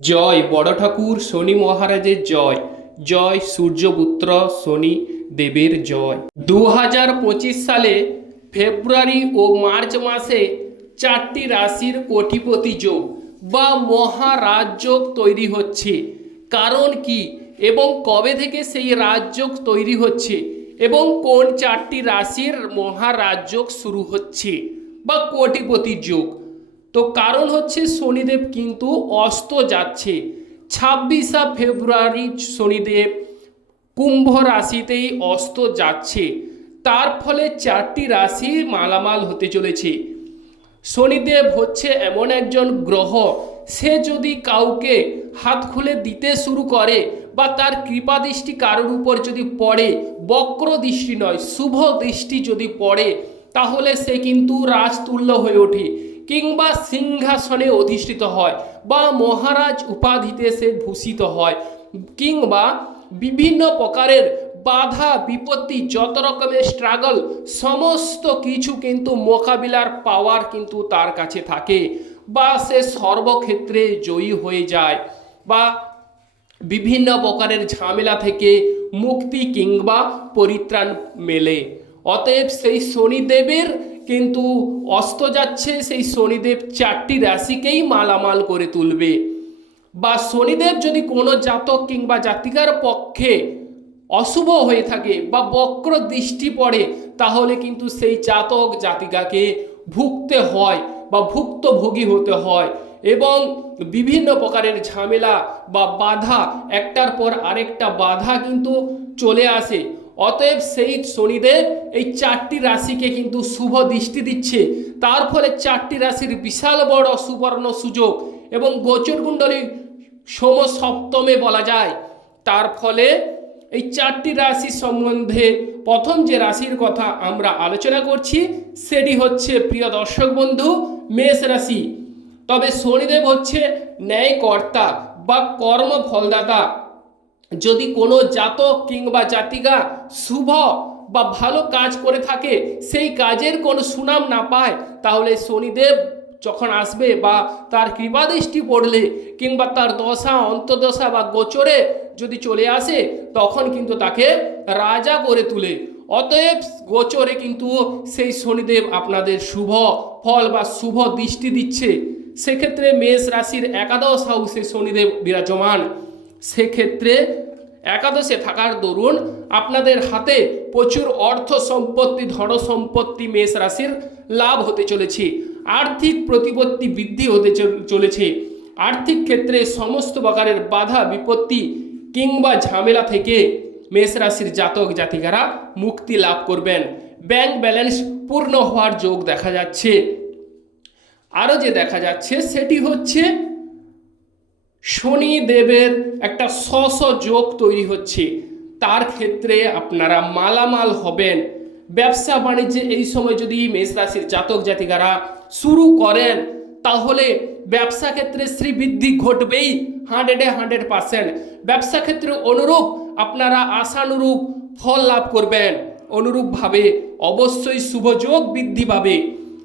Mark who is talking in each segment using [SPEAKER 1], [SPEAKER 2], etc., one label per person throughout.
[SPEAKER 1] জয় বড় ঠাকুর শনি মহারাজের জয় জয় সূর্যপুত্র শনি দেবের জয়। দু হাজার পঁচিশ সালে ফেব্রুয়ারি ও মার্চ মাসে চারটি রাশির কোটিপতি যোগ বা মহারাজযোগ তৈরি হচ্ছে। কারণ কি? এবং কবে থেকে সেই রাজযোগ তৈরি হচ্ছে? এবং কোন চারটি রাশির মহারাজযোগ শুরু হচ্ছে? বা কোটিপতি যোগ? তো কারণ হচ্ছে শনিদেব কিন্তু অস্ত যাচ্ছে। ছাব্বিশা ফেব্রুয়ারি শনিদেব কুম্ভ রাশিতেই অস্ত যাচ্ছে। তার ফলে চারটি রাশি মালামাল হতে চলেছে। শনিদেব হচ্ছে এমন একজন গ্রহ, সে যদি কাউকে হাত খুলে দিতে শুরু করে বা তার কৃপা দৃষ্টি কারোর উপর যদি পড়ে, বক্র দৃষ্টি নয়, শুভ দৃষ্টি যদি পড়ে, তাহলে সে কিন্তু রাজতুল্য হয়ে ওঠে। কিংবা সিংহাসনে অধিষ্ঠিত হয় বা মহারাজ উপাধিতে সে ভূষিত হয়, কিংবা বিভিন্ন প্রকারের বাধা, বিপত্তি, যত রকমের স্ট্রাগল সমস্ত কিছু কিন্তু মোকাবিলার পাওয়ার কিন্তু তার কাছে থাকে বা সে সর্বক্ষেত্রে জয়ী হয়ে যায় বা বিভিন্ন প্রকারের ঝামেলা থেকে মুক্তি কিংবা পরিত্রাণ মেলে। অতএব সেই শনিদেবের কিন্তু অস্ত যাচ্ছে সেই শনিদেব চারটি রাশিকেই মালামাল করে তুলবে। বা শনিদেব যদি কোনো জাতক কিংবা জাতিকার পক্ষে অশুভ হয়ে থাকে বা বক্র দৃষ্টি পড়ে, তাহলে কিন্তু সেই জাতক জাতিকাকে ভুগতে হয় বা ভুক্তভোগী হতে হয় এবং বিভিন্ন প্রকারের ঝামেলা বা বাধা, একটার পর আরেকটা বাধা কিন্তু চলে আসে। অতএব সেই শনিদেব এই চারটি রাশিকে কিন্তু শুভ দৃষ্টি দিচ্ছে। তার ফলে চারটি রাশির বিশাল বড় সুবর্ণ সুযোগ এবং গোচর কুণ্ডলী সোম সপ্তমে বলা যায়। তার ফলে এই চারটি রাশি সম্বন্ধে প্রথম যে রাশির কথা আমরা আলোচনা করছি, সেটি হচ্ছে প্রিয় দর্শক বন্ধু, মেষ রাশি। তবে শনিদেব হচ্ছে ন্যায়কর্তা বা কর্ম ফলদাতা যদি কোনো জাতক কিংবা জাতিকা শুভ বা ভালো কাজ করে থাকে, সেই কাজের কোনো সুনাম না পায়, তাহলে শনিদেব যখন আসবে বা তার কৃপাদৃষ্টি পড়লে কিংবা তার দশা অন্তদশা বা গোচরে যদি চলে আসে, তখন কিন্তু তাকে রাজা করে তুলে। অতএব গোচরে কিন্তু সেই শনিদেব আপনাদের শুভ ফল বা শুভ দৃষ্টি দিচ্ছে। সেক্ষেত্রে মেষ রাশির একাদশ হাউসে শনিদেব বিরাজমান। সেক্ষেত্রে একাদশে থাকার দরুন আপনাদের হাতে প্রচুর অর্থ সম্পত্তি, ধন সম্পত্তি, মেষ রাশির লাভ হতে চলেছে। আর্থিক প্রতিপত্তি বৃদ্ধি হতে চলেছে। আর্থিক ক্ষেত্রে সমস্ত প্রকারের বাধা, বিপত্তি কিংবা ঝামেলা থেকে মেষ রাশির জাতক জাতিকারা মুক্তি লাভ করবেন। ব্যাংক ব্যালেন্স পূর্ণ হওয়ার যোগ দেখা যাচ্ছে। আরও যে দেখা যাচ্ছে সেটি হচ্ছে শনি দেবের একটা স্ব যোগ তৈরি হচ্ছে। তার ক্ষেত্রে আপনারা মালামাল হবেন। ব্যবসা বাণিজ্যে এই সময় যদি মেষ রাশির জাতক জাতিকারা শুরু করেন, তাহলে ব্যবসা ক্ষেত্রে শ্রীবৃদ্ধি ঘটবেই, হান্ড্রেডে হান্ড্রেড পার্সেন্ট। ব্যবসা ক্ষেত্রে অনুরূপ আপনারা আশানুরূপ ফল লাভ করবেন। অনুরূপভাবে অবশ্যই শুভযোগ বৃদ্ধি পাবে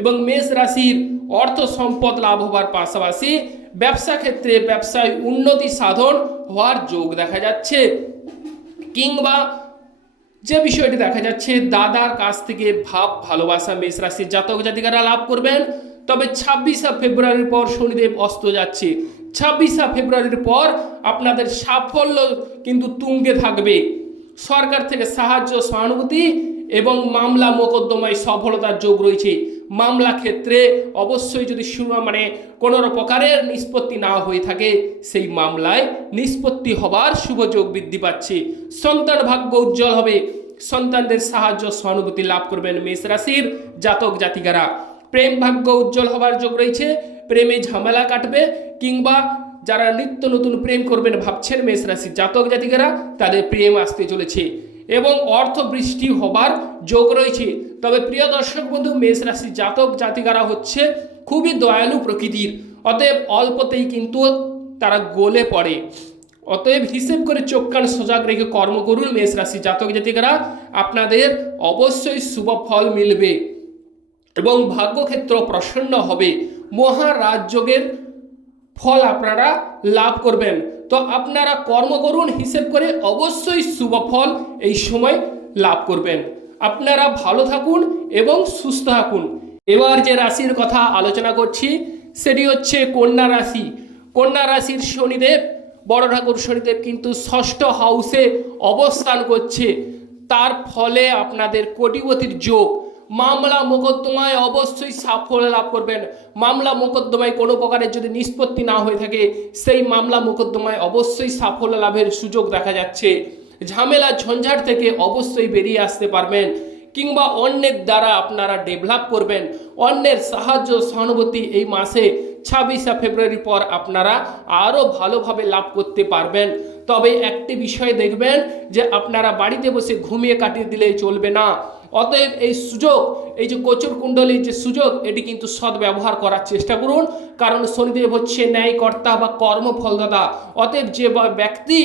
[SPEAKER 1] এবং মেষ রাশির অর্থ সম্পদ লাভ হবার পাশাপাশি ব্যবসা ক্ষেত্রে ব্যবসায় উন্নতি সাধন হওয়ার যোগ দেখা যাচ্ছে। কিংবা যে বিষয়টি দেখা যাচ্ছে, দাদার কাছ থেকে ভাব, ভালোবাসা মেষ রাশির জাতক জাতিকারা লাভ করবেন। তবে ছাব্বিশে ফেব্রুয়ারির পর শনিদেব অস্ত যাচ্ছে। ছাব্বিশে ফেব্রুয়ারির পর আপনাদের সাফল্য কিন্তু তুঙ্গে থাকবে। সরকার থেকে সাহায্য, সহানুভূতি এবং মামলা মোকদ্দমায় সফলতার যোগ রয়েছে। মামলা ক্ষেত্রে অবশ্যই যদি মানে কোনো প্রকারের নিষ্পত্তি না হয়ে থাকে, সেই মামলায় নিষ্পত্তি হবার শুভ যোগ বৃদ্ধি পাচ্ছে। সন্তান ভাগ্য উজ্জ্বল হবে। সন্তানদের সাহায্য, সহানুভূতি লাভ করবেন মেষ রাশির জাতক জাতিকারা। প্রেম ভাগ্য উজ্জ্বল হবার যোগ রয়েছে। প্রেমে ঝামেলা কাটবে, কিংবা যারা নিত্য নতুন প্রেম করবেন ভাবছেন মেষ রাশির জাতক জাতিকারা, তাদের প্রেম আসতে চলেছে। এবং অর্থ বৃষ্টি হবার যোগ রয়েছে। তবে প্রিয় দর্শক বন্ধু, মেষ রাশির জাতক জাতিকারা হচ্ছে খুবই দয়ালু প্রকৃতির। অতএব অল্পতেই কিন্তু তারা গোলে পড়ে। অতএব হিসেব করে চোখ কান সজাগ রেখে কর্ম করুন মেষ রাশি জাতক জাতিকারা। আপনাদের অবশ্যই শুভ ফল মিলবে এবং ভাগ্যক্ষেত্র প্রসন্ন হবে। মহারাজযোগের ফল আপনারা লাভ করবেন। তো আপনারা কর্ম করুন, হিসেব করে অবশ্যই শুভ ফল এই সময় লাভ করবেন। আপনারা ভালো থাকুন এবং সুস্থ থাকুন। এবার যে রাশির কথা আলোচনা করছি, সেটি হচ্ছে কন্যা রাশি। কন্যা রাশির শনিদেব, বড় ঠাকুর শনিদেব কিন্তু ষষ্ঠ হাউসে অবস্থান করছে। তার ফলে আপনাদের কোটিপতির যোগ মামলা মোকদ্দমায় অবশ্যই সাফল্য লাভ করবেন। মামলা মোকদ্দমায় কোনো প্রকারের যদি নিষ্পত্তি না হয়ে থাকে, সেই মামলা মোকদ্দমায় অবশ্যই সাফল্য লাভের সুযোগ দেখা যাচ্ছে। ঝামেলা ঝঞ্ঝাট থেকে অবশ্যই বেরিয়ে আসতে পারবেন কিংবা অন্যের দ্বারা আপনারা ডেভেলপ করবেন। অন্যের সাহায্য সহানুভূতি এই মাসে ছাব্বিশে ফেব্রুয়ারির পর আপনারা আরও ভালোভাবে লাভ করতে পারবেন। তবে একটি বিষয় দেখবেন যে আপনারা বাড়িতে বসে ঘুমিয়ে কাটিয়ে দিলেই চলবে না। অতএব এই সুযোগ, এই যে কচুর কুণ্ডলীর যে সুযোগ, এটি কিন্তু সৎ ব্যবহার করার চেষ্টা করুন। কারণ শনিদেব হচ্ছে ন্যায়কর্তা বা কর্মফলদাতা। অতএব যে ব্যক্তি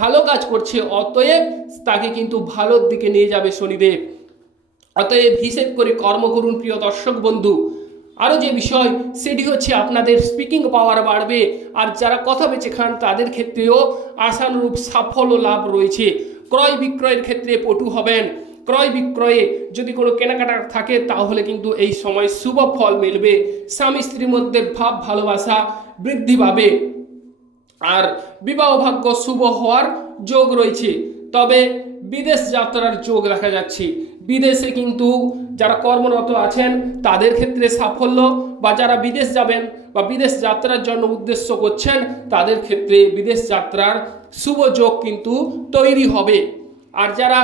[SPEAKER 1] ভালো কাজ করছে, অতএব তাকে কিন্তু ভালোর দিকে নিয়ে যাবে শনিদেব। অতএব হিসেব করে কর্ম করুন, প্রিয় দর্শক বন্ধু। আরও যে বিষয়, সেটি হচ্ছে আপনাদের স্পিকিং পাওয়ার বাড়বে। আর যারা কথা বেঁচে খান, তাদের ক্ষেত্রেও আশানুরূপ সাফল্য লাভ রয়েছে। ক্রয় বিক্রয়ের ক্ষেত্রে পটু হবেন। ক্রয় বিক্রয়ে যদি কোনো কেনাকাটা থাকে, তাহলে কিন্তু এই সময় শুভ ফল মিলবে। স্বামী স্ত্রীর মধ্যে ভাব ভালোবাসা বৃদ্ধি পাবে। আর বিবাহ ভাগ্য শুভ হওয়ার যোগ রয়েছে। তবে বিদেশ যাত্রার যোগ দেখা যাচ্ছে। বিদেশে কিন্তু যারা কর্মরত আছেন, তাদের ক্ষেত্রে সাফল্য বা যারা বিদেশ যাবেন বা বিদেশ যাত্রার জন্য উদ্দেশ্য করছেন, তাদের ক্ষেত্রে বিদেশ যাত্রার শুভ যোগ কিন্তু তৈরি হবে। আর যারা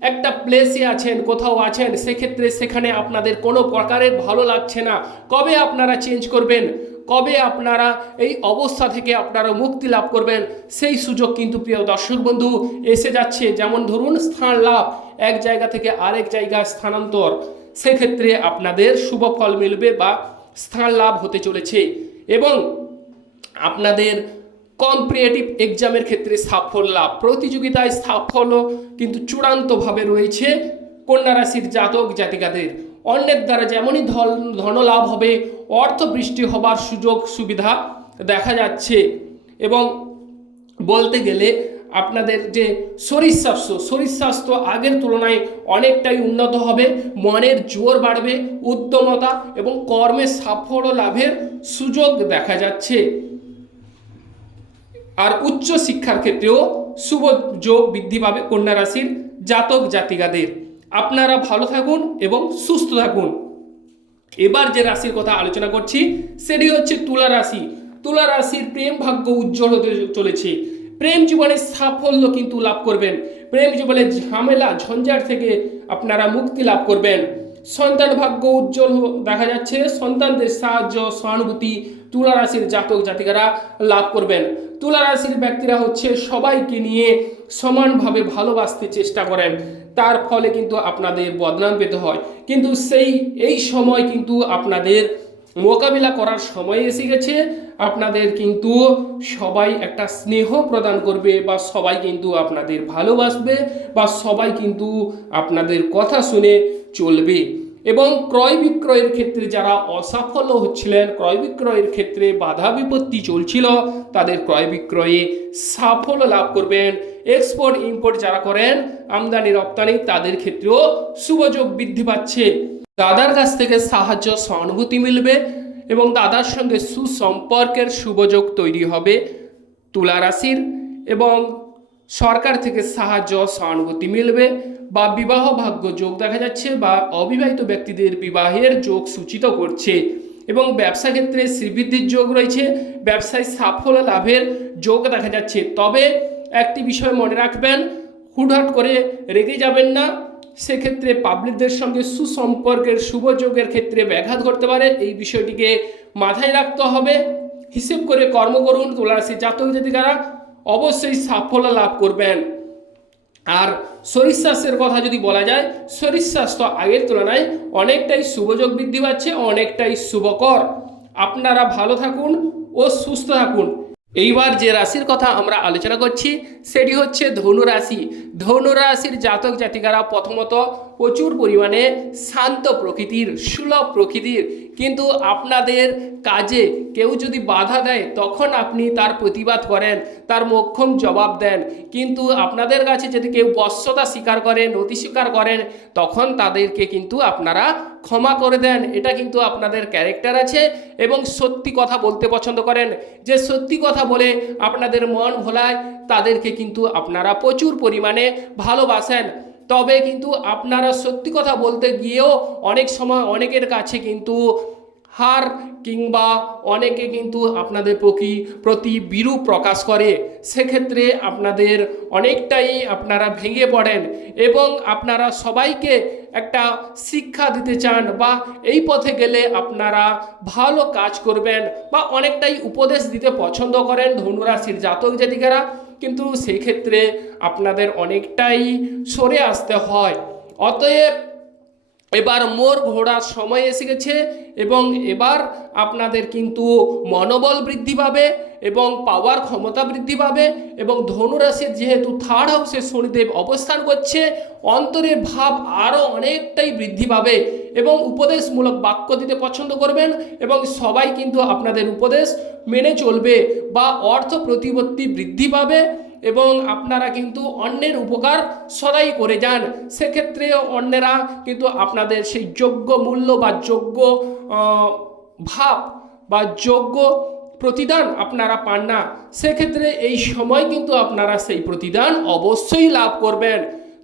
[SPEAKER 1] একটা প্লেসে আছেন, কোথাও আছেন, সেক্ষেত্রে সেখানে আপনাদের কোনো প্রকারের ভালো লাগছে না। কবে আপনারা চেঞ্জ করবেন? কবে আপনারা এই অবস্থা থেকে আপনারা মুক্তি লাভ করবেন? সেই সুযোগ কিন্তু প্রিয় দর্শক বন্ধু, এসে যাচ্ছে। যেমন ধরুন, স্থান লাভ। এক জায়গা থেকে আরেক জায়গায় স্থানান্তর। সেক্ষেত্রে আপনাদের শুভ ফল মিলবে বা স্থান লাভ হতে চলেছে। এবং আপনাদের কম্পিটিটিভ এক্সামের ক্ষেত্রে সাফল্য, প্রতিযোগিতায় সাফল্য কিন্তু চূড়ান্তভাবে রয়েছে কন্যা রাশির জাতক জাতিকাদের। অন্যের দ্বারা যেমনই ধন, ধনলাভ হবে অর্থ বৃষ্টি হবার সুযোগ সুবিধা দেখা যাচ্ছে। এবং বলতে গেলে আপনাদের যে শরীর স্বাস্থ্য শরীর স্বাস্থ্য আগের তুলনায় অনেকটাই উন্নত হবে, মনের জোর বাড়বে, উদ্যমতা এবং কর্মের সাফল্য লাভের সুযোগ দেখা যাচ্ছে। আর উচ্চ শিক্ষার ক্ষেত্রেও শুভ যোগ বৃদ্ধি পাবে কন্যা রাশির জাতক জাতিকাদের। আপনারা ভালো থাকুন এবং সুস্থ থাকুন। এবার যে রাশির কথা আলোচনা করছি, সেটি হচ্ছে তুলা রাশি। তুলা রাশির প্রেম ভাগ্য উজ্জ্বল হতে চলেছে। প্রেম জীবনে সাফল্য কিন্তু লাভ করবেন। প্রেম জীবনে ঝামেলা, ঝঞ্ঝাট থেকে আপনারা মুক্তি লাভ করবেন। সন্তান ভাগ্য উজ্জ্বল দেখা যাচ্ছে। সন্তানদের সাহায্য, সহানুভূতি তুলা রাশির জাতক জাতিকারা লাভ করবেন। তুলা রাশির ব্যক্তিরা হচ্ছে সবাইকে নিয়ে সমানভাবে ভালোবাসতে চেষ্টা করেন। তার ফলে কিন্তু আপনাদের বদনাম পেতে হয়। কিন্তু সেই, এই সময় কিন্তু আপনাদের মোকাবিলা করার সময় এসে গেছে। আপনাদের কিন্তু সবাই একটা স্নেহ প্রদান করবে বা সবাই কিন্তু আপনাদের ভালোবাসবে বা সবাই কিন্তু আপনাদের কথা শুনে চলবে। এবং ক্রয় বিক্রয়ের ক্ষেত্রে যারা অসাফল্য হচ্ছিলেন, ক্রয় বিক্রয়ের ক্ষেত্রে বাধা বিপত্তি চলছিল, তাদের ক্রয় বিক্রয়ে সাফল্য লাভ করবেন। এক্সপোর্ট ইম্পোর্ট যারা করেন, আমদানি, রপ্তানি, তাদের ক্ষেত্রেও শুভযোগ বৃদ্ধি পাচ্ছে। দাদার কাছ থেকে সাহায্য, সহানুভূতি মিলবে এবং দাদার সঙ্গে সুসম্পর্কের শুভযোগ তৈরি হবে তুলা রাশির এবং সরকার থেকে সাহায্য সহানুভূতি মিলবে বা বিবাহ ভাগ্য যোগ দেখা যাচ্ছে বা অবিবাহিত ব্যক্তিদের বিবাহের যোগ সূচিত করছে। এবং ব্যবসা ক্ষেত্রে শ্রীবৃদ্ধির যোগ রয়েছে, ব্যবসায় সাফল্য লাভের যোগ দেখা যাচ্ছে। তবে একটি বিষয় মনে রাখবেন, হুটহাট করে রেগে যাবেন না। সেক্ষেত্রে পাবলিকদের সঙ্গে সুসম্পর্কের শুভযোগের ক্ষেত্রে ব্যাঘাত ঘটতে পারে। এই বিষয়টিকে মাথায় রাখতে হবে। হিসেব করে কর্ম করুন তুলারাশি জাতক জাতিকারা। অবশ্যই সাফল্য লাভ করবেন। আর শরীর স্বাস্থ্যের কথা যদি বলা যায়, শরীর স্বাস্থ্য আগের তুলনায় অনেকটাই শুভযোগ বৃদ্ধি পাচ্ছে, অনেকটাই শুভকর। আপনারা ভালো থাকুন ও সুস্থ থাকুন। এইবার যে রাশির কথা আমরা আলোচনা করছি, সেটি হচ্ছে ধনু রাশি। ধনু রাশির জাতক জাতিকারা প্রথমত প্রচুর পরিমাণে শান্ত প্রকৃতির, সুলভ প্রকৃতির। কিন্তু আপনাদের কাজে কেউ যদি বাধা দেয়, তখন আপনি তার প্রতিবাদ করেন, তার মোক্ষম জবাব দেন। কিন্তু আপনাদের কাছে যদি কেউ বশ্যতা স্বীকার করে, নতি স্বীকার করেন, তখন তাদেরকে কিন্তু আপনারা ক্ষমা করে দেন। এটা কিন্তু আপনাদের ক্যারেক্টার আছে এবং সত্যি কথা বলতে পছন্দ করেন। যে সত্যি কথা বলে আপনাদের মন ভোলায়, তাদেরকে কিন্তু আপনারা প্রচুর পরিমাণে ভালোবাসেন। তবে কিন্তু আপনারা সত্যি কথা বলতে গিয়েও অনেক সময় অনেকের কাছে কিন্তু হার কিংবা অনেকে কিন্তু আপনাদের প্রতি প্রতি বিরূপ প্রকাশ করে। সেক্ষেত্রে আপনাদের অনেকটাই আপনারা ভেঙে পড়েন এবং আপনারা সবাইকে একটা শিক্ষা দিতে চান বা এই পথে গেলে আপনারা ভালো কাজ করবেন বা অনেকটাই উপদেশ দিতে পছন্দ করেন ধনুরাশির জাতক জাতিকারা। কিন্তু সেই ক্ষেত্রে আপনাদের অনেকটাই সরে আসতে হয়। অতএব এবার মোর ঘোড়ার সময় এসে গেছে এবং এবার আপনাদের কিন্তু মনোবল বৃদ্ধি পাবে এবং পাওয়ার ক্ষমতা বৃদ্ধি পাবে এবং ধনুরাশির যেহেতু থার্ড হাউসে শনিদেব অবস্থান করছে, অন্তরের ভাব আরও অনেকটাই বৃদ্ধি পাবে। এবং উপদেশমূলক বাক্য দিতে পছন্দ করবেন এবং সবাই কিন্তু আপনাদের উপদেশ মেনে চলবে বা অর্থ প্রতিপত্তি বৃদ্ধি পাবে এবং আপনারা কিন্তু অন্যের উপকার সদাই করে যান। সেক্ষেত্রে অন্যেরা কিন্তু আপনাদের সেই যোগ্য মূল্য বা যোগ্য ভাব বা যোগ্য প্রতিদান আপনারা পান না। সেক্ষেত্রে এই সময় কিন্তু আপনারা সেই প্রতিদান অবশ্যই লাভ করবেন।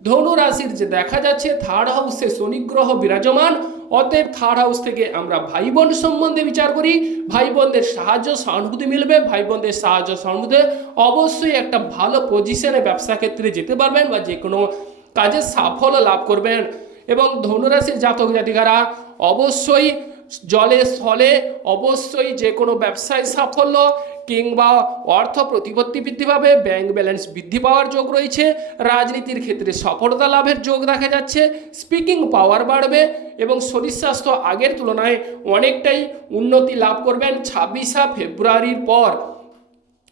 [SPEAKER 1] ধনু রাশির যে দেখা যাচ্ছে থার্ড হাউসে শনি গ্রহ বিরাজমান। অতএব থার্ড হাউস থেকে আমরা ভাই বোন সম্বন্ধে বিচার করি। ভাই বোনদের সাহায্য, সহানুভূতি মিলবে। ভাই বোনদের সাহায্য, সহানুভূতি অবশ্যই একটা ভালো পজিশনে ব্যবসা ক্ষেত্রে যেতে পারবেন বা যে কোনো কাজে সাফল্য লাভ করবেন। এবং ধনুরাশির জাতক জাতিকারা, অবশ্যই জলে স্থলে, অবশ্যই যে কোনো ব্যবসায় সাফল্য কিংবা অর্থ প্রতিপত্তি বৃদ্ধি পাবে ব্যাংক ব্যালেন্স বৃদ্ধি পাওয়ার যোগ রয়েছে, রাজনীতির ক্ষেত্রে সফলতা লাভের যোগ দেখা যাচ্ছে স্পিকিং পাওয়ার বাড়বে এবং শরীর স্বাস্থ্য আগের তুলনায় অনেকটাই উন্নতি লাভ করবেন ছাব্বিশা ফেব্রুয়ারির পর।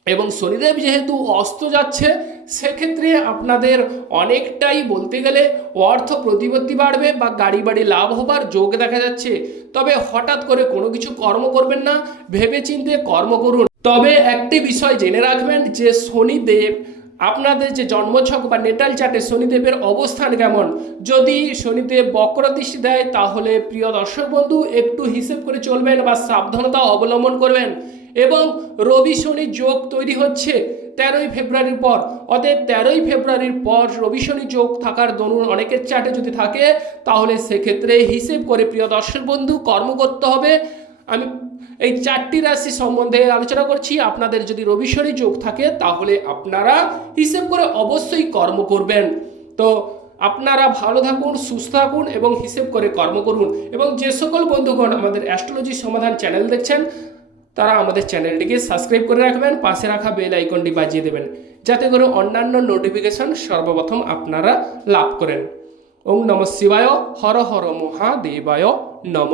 [SPEAKER 1] এবং শনিদেব যেহেতু অস্ত যাচ্ছে, সেক্ষেত্রে আপনাদের অনেকটাই বলতে গেলে অর্থ প্রতিপত্তি বাড়বে বা গাড়ি বাড়ি লাভ হবার যোগ দেখা যাচ্ছে। তবে হঠাৎ করে কোনো কিছু কর্ম করবেন না ভেবে চিন্তে কর্ম করুন। তবে একটি বিষয় জেনে রাখবেন যে শনিদেব, আপনাদের যে জন্মছক বা নেটাল চার্টে শনিদেবের অবস্থান কেমন? যদি শনিদেব বক্র দৃষ্টি দেয়, তাহলে প্রিয় দর্শক বন্ধু, একটু হিসেব করে চলবেন বা সাবধানতা অবলম্বন করবেন। এবং রবি শনি যোগ তৈরি হচ্ছে তেরোই ফেব্রুয়ারির পর। অতএব তেরোই ফেব্রুয়ারির পর রবি শনি যোগ থাকার দরুন অনেকের চার্টে যদি থাকে, তাহলে সেক্ষেত্রে হিসেব করে প্রিয় দর্শক বন্ধু, কর্ম করতে হবে। আমি এই চারটি রাশি সম্বন্ধে আলোচনা করছি। আপনাদের যদি রবি যোগ থাকে, তাহলে আপনারা হিসেব করে অবশ্যই কর্ম করবেন। তো আপনারা ভালো থাকুন, সুস্থ থাকুন এবং হিসেব করে কর্ম করুন। এবং যে সকল বন্ধুগণ আমাদের অ্যাস্ট্রোলজি সমাধান চ্যানেল দেখছেন, তারা আমাদের চ্যানেলটিকে সাবস্ক্রাইব করে রাখবেন, পাশে রাখা বেল আইকনটি বাজিয়ে দেবেন, যাতে করে অন্যান্য নোটিফিকেশন সর্বপ্রথম আপনারা লাভ করেন। ওম নম শিবায়, হর হর মহাদেবায় নম।